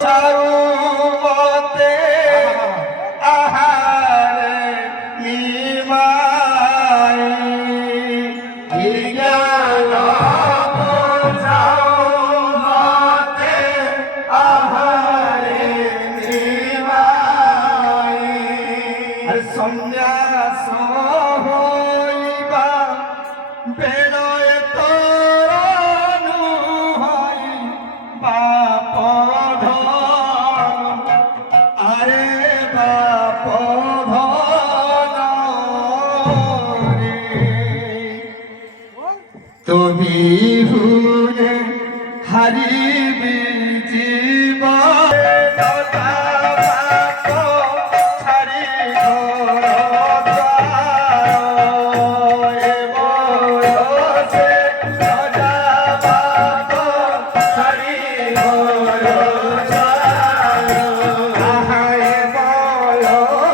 সাউমতে আহারে নিমাই জ্ঞান সাউমতে আহারে নিমাই সন্ন্যাস হইবা বেড়য় তরণু হই বাপ তুমি হুনে হারিবি জীবন ছাড়ি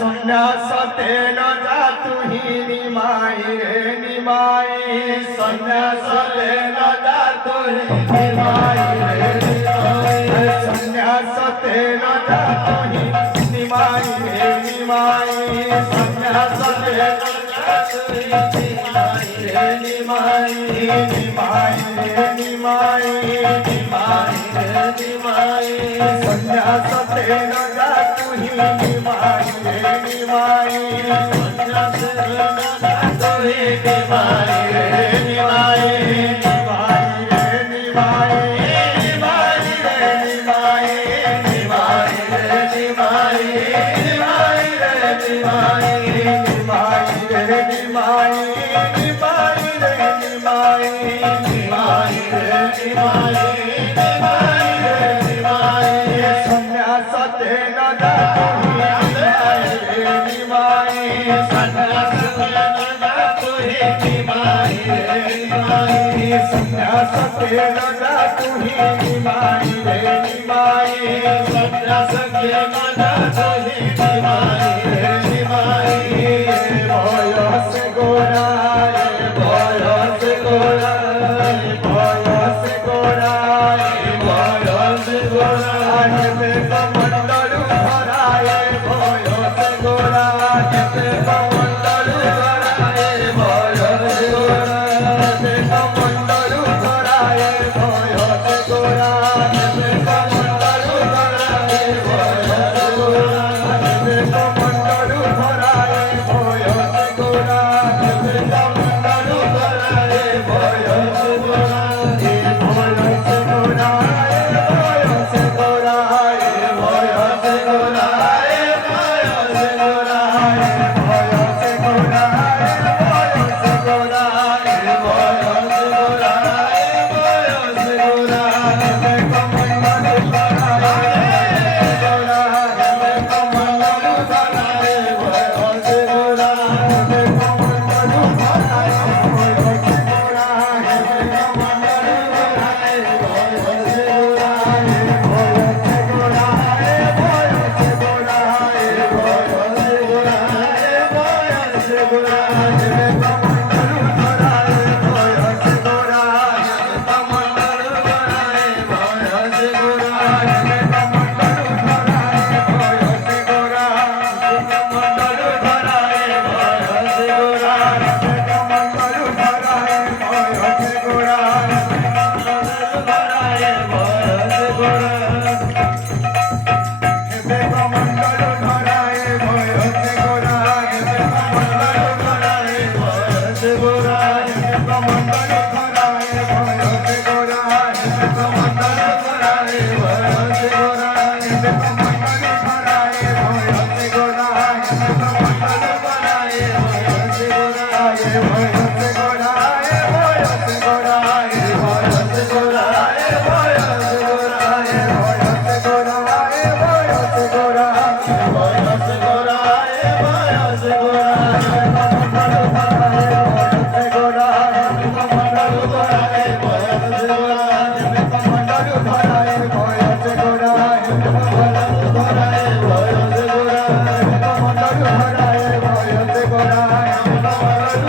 सन्यासते न जा तुही निमाई रे निमाई सन्यासते न जा तुही निमाई रे निमाई सन्यासते न जा तुही निमाई रे निमाई सन्यासते न जा तुही निमाई रे निमाई निमाई रे निमाई निमाई रे निमाई सन्यासते न जा तुही निमाई निमाई सन्यासे न जा तुही निमाई रे निमाई निमाई रे निमाई निमाई रे निमाई निमाई रे निमाई निमाई रे निमाई निमाई रे निमाई निमाई रे निमाई निमाई रे निमाई निमाई रे निमाई सन्यासते न जा सन्यासते न जा तुही निमाई रे निमाई सन्यासते न जा तुही निमाई रे निमाई बयस गोरा बयस गोरा बयस गोरा बयस गोरा केते कमंडलू धराए बयस गोरा केते कमंडलू धराए बयस गोरा केते कमंडलू धराए बयस गोरा केते कमंडलू धराए बयस गोरा केते कमंडलू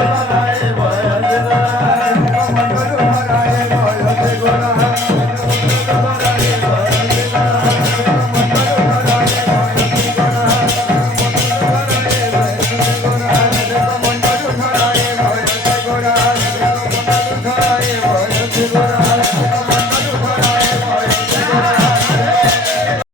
Bye.